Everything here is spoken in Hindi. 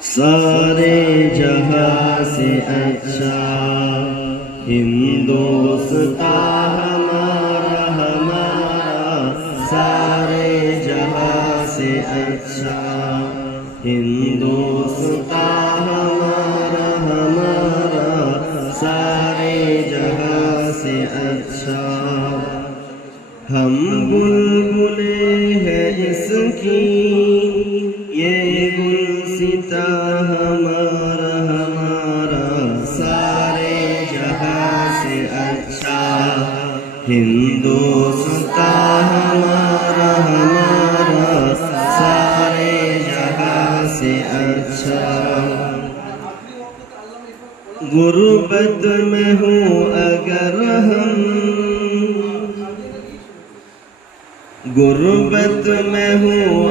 सारे जहां से अच्छा हिंदुस्तान हमारा हमारा, सारे जहां से अच्छा हिंदुस्तान हमारा हमारा, सारे जहां से अच्छा। हम बुलबुले हैं इसकी ये गुलसिता हमारा हमारा, सारे जहां से अच्छा हिंदुस्तान हमारा हमारा, सारे जहां से अच्छा। गुर्बत में हूँ अगर हम, गुर्बत में हूँ